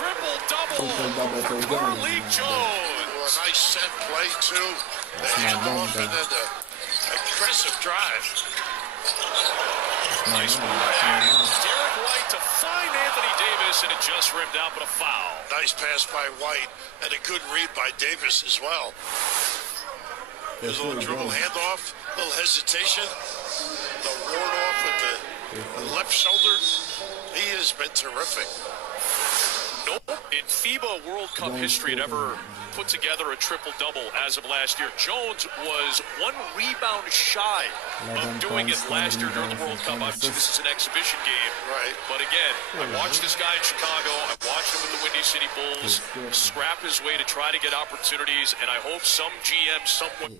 triple-double for Carly Jones. A nice set play, too. The handoff and then the aggressive drive. Nice move there. Derek White to find Anthony Davis, and it just rimmed out, but a foul. Nice pass by White, and a good read by Davis as well. There's a little dribble handoff, a little hesitation. The ward off with the left shoulder. He has been terrific. Nope. In FIBA World Cup history, had ever put together a triple-double as of last year. Jones was one rebound shy of doing it last year during the World Cup. Obviously, this is an exhibition game. Right. But again, I watched this guy in Chicago. I watched him with the Windy City Bulls scrap his way to try to get opportunities, and I hope some GM, someone...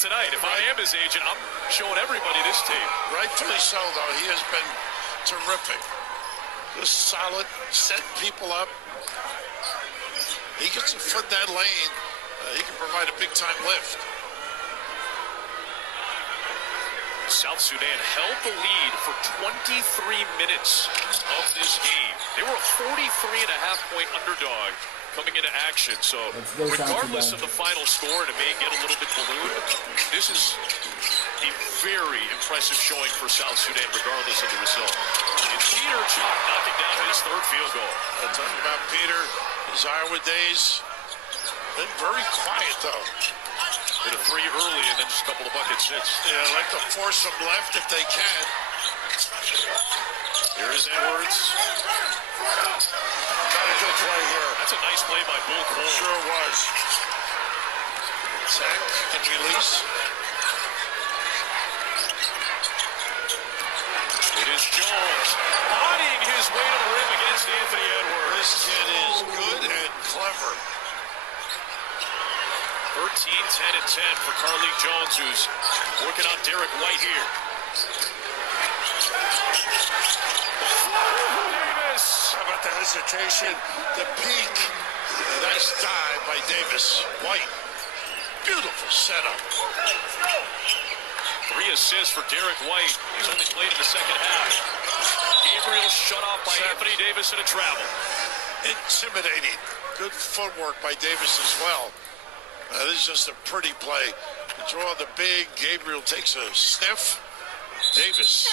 Tonight, if I am his agent, I'm showing everybody this tape. Rightfully so, though. He has been terrific. Just solid, set people up. He gets a foot in that lane. He can provide a big-time lift. South Sudan held the lead for 23 minutes of this game. They were a 43.5-point underdog coming into action. So regardless of the final score, and it may get a little bit ballooned, this is a very impressive showing for South Sudan, regardless of the result. And Peter Chalk knocking down his third field goal. Talking about Peter, his Iowa days, been very quiet, though. Hit a three early and then just a couple of buckets since. Yeah, I like to force them left if they can. Here is Edwards. Got a good play here. That's a nice play by Bull Cole. Sure was. Sack and release. It is Jones bodying his way to the rim against Anthony Edwards. This kid is good and clever. 13, 10, and 10 for Carly Jones, who's working on Derek White here. Davis. How about the hesitation? The peak. Nice dive by Davis. White. Beautiful setup. 3 assists for Derek White. He's only played in the second half. Gabriel shut off by Anthony Davis in a travel. Intimidating. Good footwork by Davis as well. This is just a pretty play. Draw the big. Gabriel takes a sniff. Davis,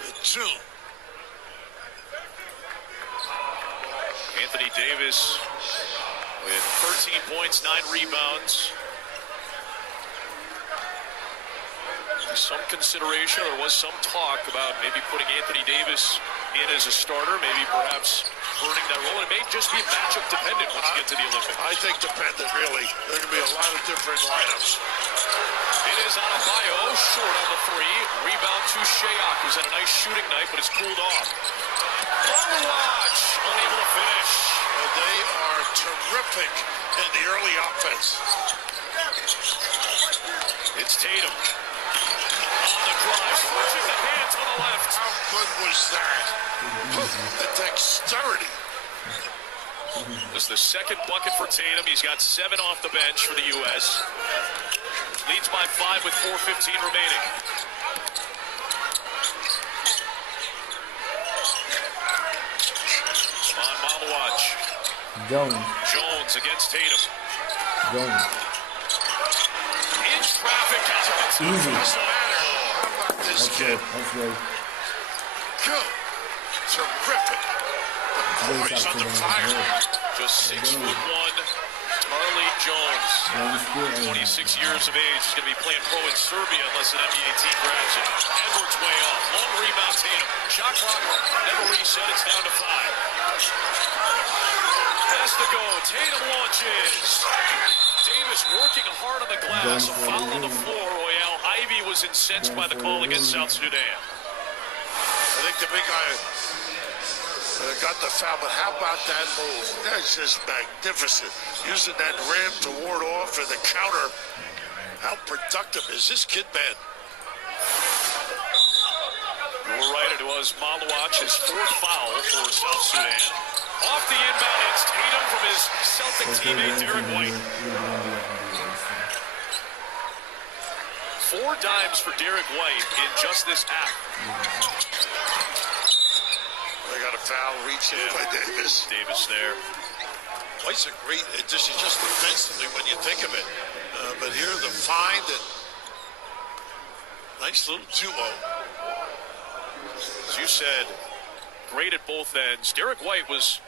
the 2. Anthony Davis with 13 points, 9 rebounds. Some consideration, there was some talk about maybe putting Anthony Davis in as a starter, maybe perhaps earning that role. It may just be matchup dependent once you get to the Olympics. I think dependent, really. There are going to be a lot of different lineups. It is on a bio, short on the 3. Rebound to Shayok, who's had a nice shooting night, but it's cooled off. On the watch, unable to finish. They are terrific in the early offense. It's Tatum. On the drive, switching the hands on the left. How good was that? The dexterity. This is the second bucket for Tatum. He's got 7 off the bench for the U.S. Leads by 5 with 4:15 remaining. On Mamawatch. Jones against Tatum. Jones. In traffic. Easy. Doesn't matter. How about this kid? That's good. Good. Terrific. The boys under fire. Just 6'1", Carly Jones. 26 years of age. He's going to be playing pro in Serbia unless an NBA team grabs him. Edwards way off. Long rebound, Tatum. Shot clock never reset. It's down to 5. Has to go. Tatum launches. Davis working hard on the glass. A foul on the floor. Royale Ivy was incensed by the call against South Sudan. I think the big guy got the foul, but how about that move? That's just magnificent. Using that rim to ward off and the counter. How productive is this kid been? You were right, it was Malawach, his 4th foul for South Sudan. Off the inbound, it's Tatum from his Celtic teammate, Derek White. 4 dimes for Derek White in just this half. They got a foul reach in by Davis. Davis there. White's a great addition just defensively when you think of it. But here the find and nice little duo. As you said, great at both ends. Derek White was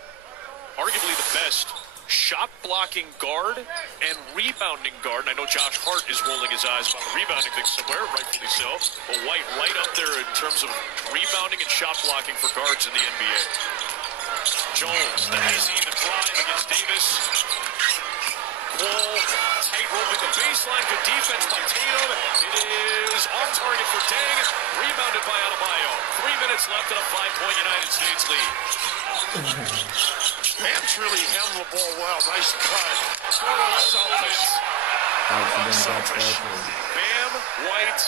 arguably the best shot-blocking guard and rebounding guard. And I know Josh Hart is rolling his eyes about the rebounding thing somewhere, rightfully so. But White right up there in terms of rebounding and shot-blocking for guards in the NBA. Jones, the hezzy, the drive against Davis. Cole, tight roping the baseline. Good defense by Tatum. It is on target for Deng. Rebounded by Adebayo. 3 minutes left in a 5-point United States lead. Bam's really handled the ball well. Nice cut. Bam, White,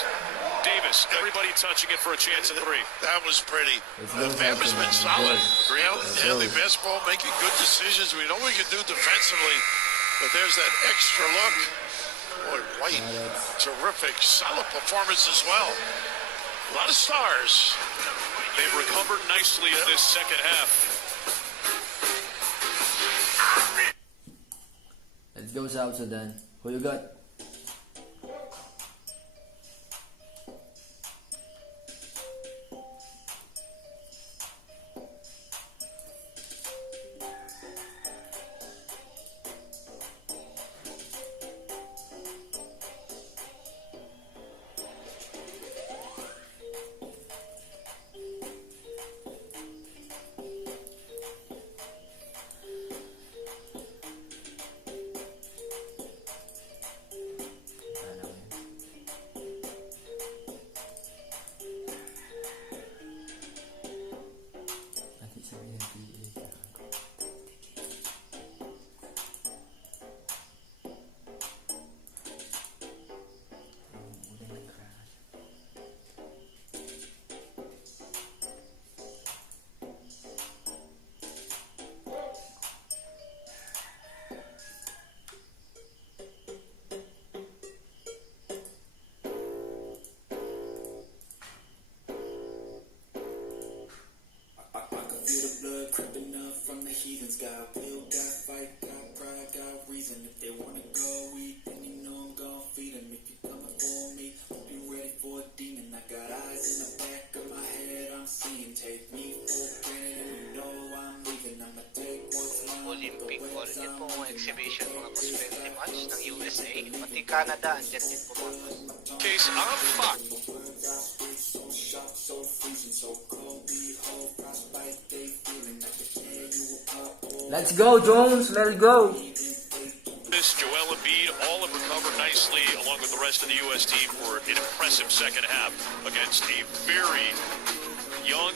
Davis. Everybody touching it for a chance at 3. That was pretty. Bam has been solid. Yeah, the basketball making good decisions. We know we can do defensively, but there's that extra look. Boy, White, terrific. Solid performance as well. A lot of stars. They've recovered nicely in this second half. Let's go South Sudan. Who you got? Got will, got fight, got pride, got reason. If they wanna go eat, then you know I'm gon' feed them. If you coming for me, be ready for a demon. I got eyes in the back of my head, I'm seeing. Take me for granted, and you know I'm leaving. I'ma take what's mine. Olympic ball. Yan po ang exhibition mga prospective match ng USA. Pati Canada, andyan din po mga. Case on Fox. Let's go, Jones. Let's go. This Joel Embiid all have recovered nicely along with the rest of the U.S. team for an impressive second half against a very young,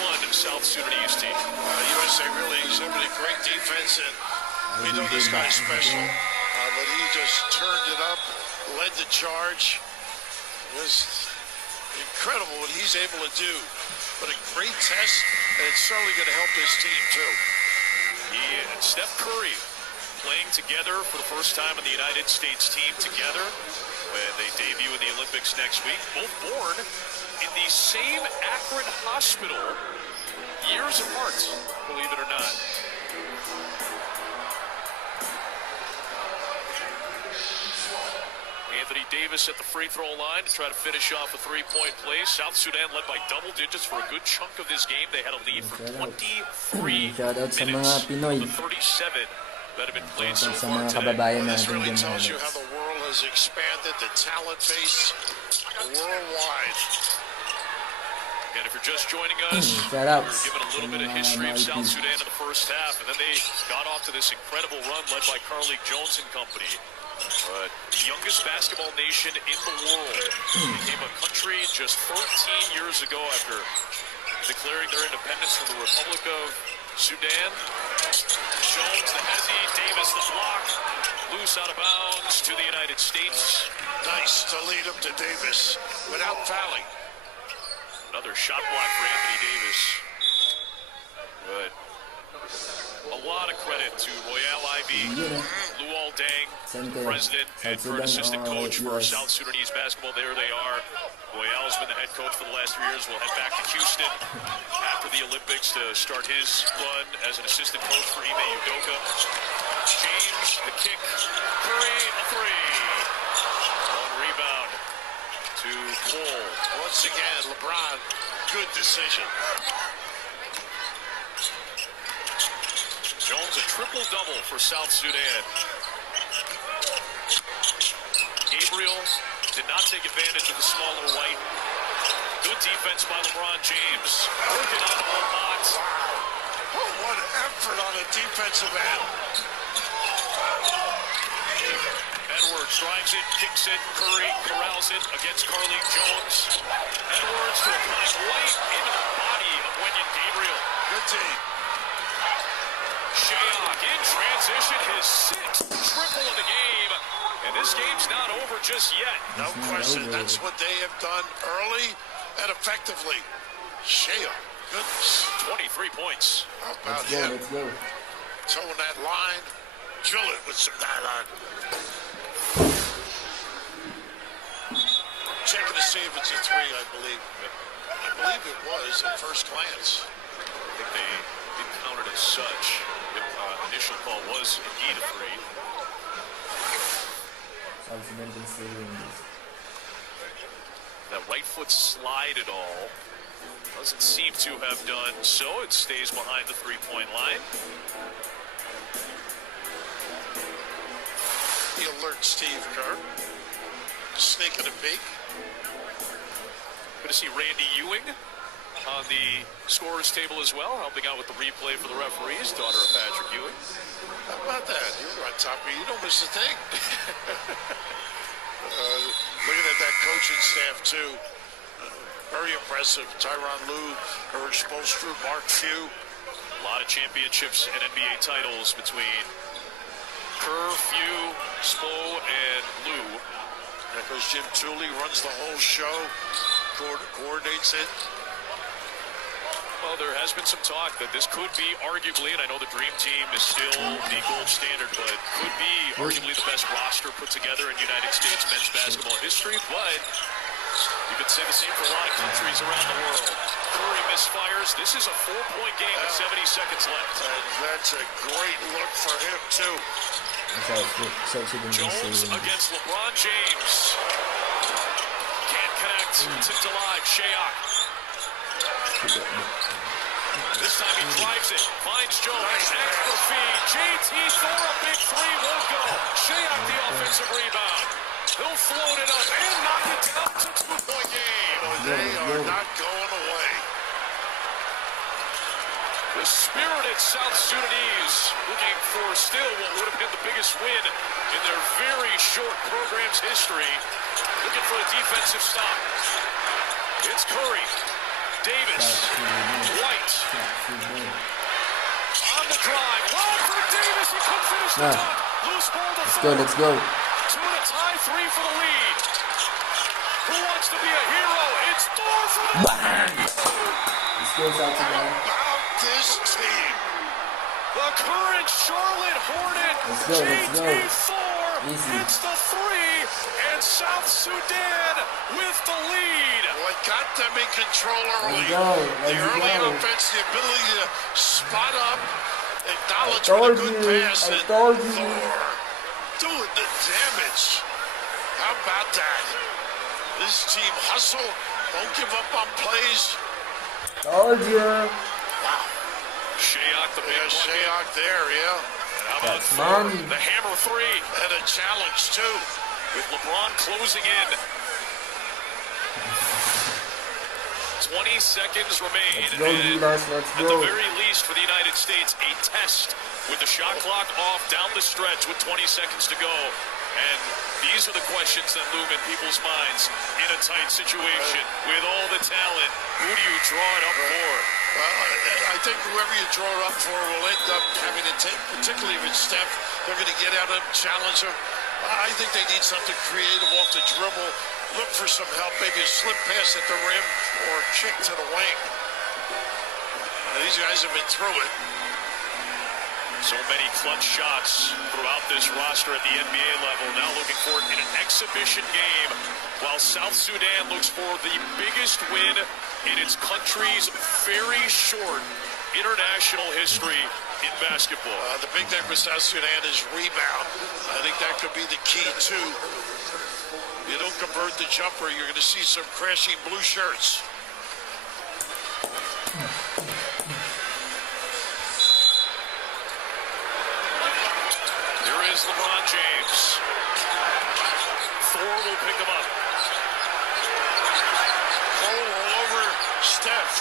fun South Sudanese team. USA really exhibited great defense, and we know this guy's special. But he just turned it up, led the charge. It was incredible what he's able to do. But a great test, and it's certainly going to help this team, too. He and Steph Curry playing together for the first time in the United States team together when they debut in the Olympics next week. Both born in the same Akron hospital, years apart, believe it or not. Anthony Davis at the free throw line to try to finish off a three-point play. South Sudan led by double digits for a good chunk of this game. They had a lead for 23 minutes of the 37 that have been played so far today. This really tells you how the world has expanded, the talent base worldwide. And if you're just joining us, Shout out. we're given a little bit of history of South Sudan in the first half, and then they got off to this incredible run led by Carlik Jones and company. The youngest basketball nation in the world became a country just 13 years ago after declaring their independence from the Republic of Sudan. Jones, the hezzy, Davis, the block, loose out of bounds to the United States. Nice to lead him to Davis without fouling. Another shot block for Anthony Davis. But a lot of credit to Royale Ivy, Luol Deng, Same president and South current Sudan assistant or coach for US? South Sudanese basketball. There they are. Boyal's been the head coach for the last 3 years. We'll head back to Houston after the Olympics to start his run as an assistant coach for Ime Udoka. James, the kick. Curry, a three. One rebound to Cole. Once again, LeBron, good decision. Jones, a triple-double for South Sudan. Gabriel did not take advantage of the smaller white. Good defense by LeBron James. Working on the whole box. Oh, what effort on the defensive end. Edwards drives it, kicks it. Curry corrals it against Carly Jones. Edwards to apply White into the body of Wenyen Gabriel. Good team. Shayok in transition, his 6th triple of the game. And this game's not over just yet. No question. That's what they have done early and effectively. Shayok, goodness. 23 points. How about Let's go, him? let's go. Towing that line. Drill it with some nylon. Checking to see if it's a three, I believe. I believe it was at first glance. I think they didn't count it as such. The initial call was indeed a three. South Sudan can still win this. That right foot slide at all doesn't seem to have done so. It stays behind the three-point line. The alert Steve Kerr. Sneaking a peek. Good to see Randy Ewing on the scorer's table as well, helping out with the replay for the referees, daughter of Patrick Ewing. How about that? You're on top of me. You don't miss a thing. Looking at that coaching staff, too. Very impressive. Tyronn Lue, Eric Spoelstra, Mark Few. A lot of championships and NBA titles between Kerr, Few, Spo, and Lue. There goes Jim Tooley, runs the whole show, coordinates it. Well, there has been some talk that this could be arguably, and I know the Dream Team is still the gold standard, but could be arguably the best roster put together in United States men's basketball history. But you could say the same for a lot of countries around the world. Curry misfires. This is a 4-point game with 70 seconds left. And that's a great look for him, too. Jones against LeBron James. Can't connect. Tipped alive. Shayok. This time he drives it. Finds Jones. Extra feed. JT for a big three. Won't go. Shayok the offensive rebound. He'll float it up and knock it down. It's a 2-point game. They are not going away. The spirited South Sudanese looking for still what would have been the biggest win in their very short program's history. Looking for a defensive stop. It's Curry. Davis. White. On the drive. Long for Davis. He couldn't finish the dunk. Loose ball to third. Let's go. 2 and a tie, 3 for the lead. Who wants to be a hero? It's Thor for the Let's go, South Sudan. About this team. The current Charlotte Hornet. Let's go, let's go. JT4 Easy. hits the three, and South Sudan with the lead. What got them in control early? Let's The early go. offense, the ability to spot up, acknowledge I with a told good you, pass. I and told you. Thor doing the damage. How about that? This team hustle, don't give up on plays. Told you. Wow. Shayok the big Yeah, bucket. Shayok there, yeah. And how about That's Thor? money. The hammer three And a challenge, too. with LeBron closing in. 20 seconds remain. Let's go, and Dimas, let's at the go. very least for the United States, a test with the shot clock off down the stretch with 20 seconds to go. And these are the questions that loom in people's minds in a tight situation with all the talent. Who do you draw it up for? I think whoever you draw it up for will end up having to take, particularly if it's Steph, they're going to get out and challenge him. I think they need something creative off the dribble. Look for some help, maybe a slip pass at the rim or a kick to the wing. Now, these guys have been through it. So many clutch shots throughout this roster at the NBA level. Now looking for it in an exhibition game, while South Sudan looks for the biggest win in its country's very short international history in basketball. The big thing for South Sudan is rebound. I think that could be the key, too. You don't convert the jumper, you're going to see some crashing blue shirts. Here is LeBron James. Thor will pick him up. Cole all over Steph.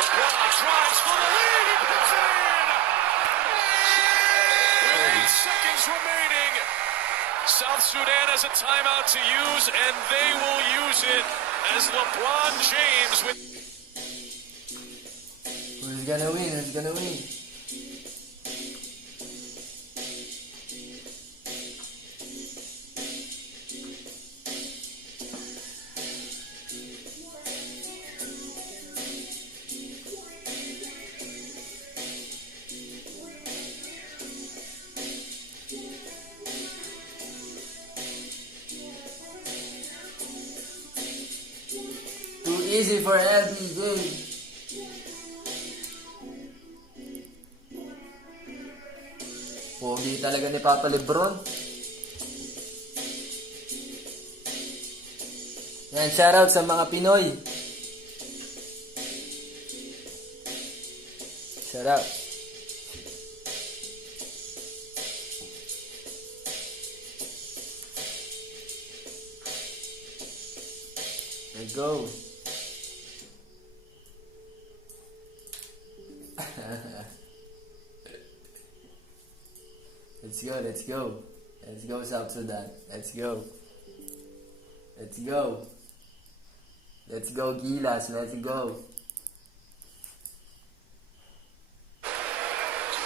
LeBron drives for the lead. He puts it in. With 8 seconds remaining, South Sudan has a timeout to use, and they will use it as LeBron James with... Who's gonna win? Who's gonna win? Too easy for LBJ. Pogi talaga ni Papa Lebron. Yan, shoutout sa mga Pinoy. Shoutout. Let's go. Let's go, let's go. Let's go, South Sudan. Let's go. Let's go. Let's go, Gilas. Let's go.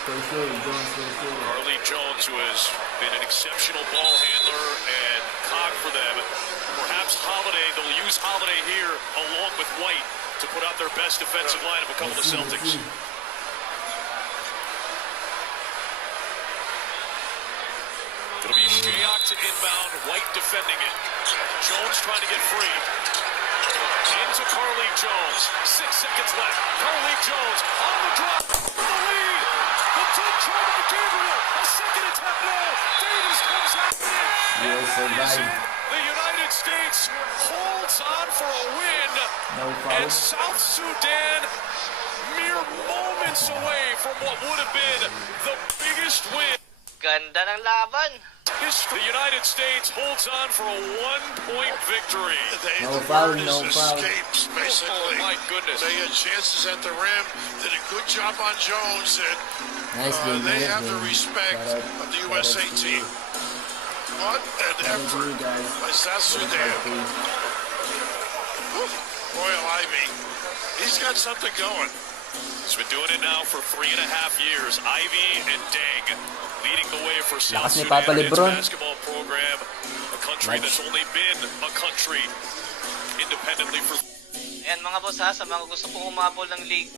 For sure, Jones, for sure. Carly Jones, who has been an exceptional ball handler and cog for them. Perhaps Holiday, they'll use Holiday here along with White to put out their best defensive line of a couple of the Celtics. It'll be Shayok to inbound, White defending it. Jones trying to get free. Into Carly Jones. 6 seconds left. Carly Jones on the drop. The lead. The dunk try by Gabriel. A second attempt now. Davis comes out. And that is it. The United States holds on for a win. No foul. And South Sudan mere moments away from what would have been the biggest win. Ganda ng laban. The United States holds on for a 1-point victory. No foul, no foul. Escapes, basically. Oh, my goodness. They had chances at the rim, did a good job on Jones, and Nice game, they nice have the game. respect Shout out- of the shout out USA to team. you. What an Shout out to effort you guys. by South Shout out Sudan. to you. Royal Ivy, he's got something going. He's been doing it now for 3.5 years. Ivy and Deng leading the way for South Lakas ni Sudan Papa in its Lebron. basketball program. A country that's only been a country independently for... Ayan mga boss ha, sa mga gusto pong umabol ng league.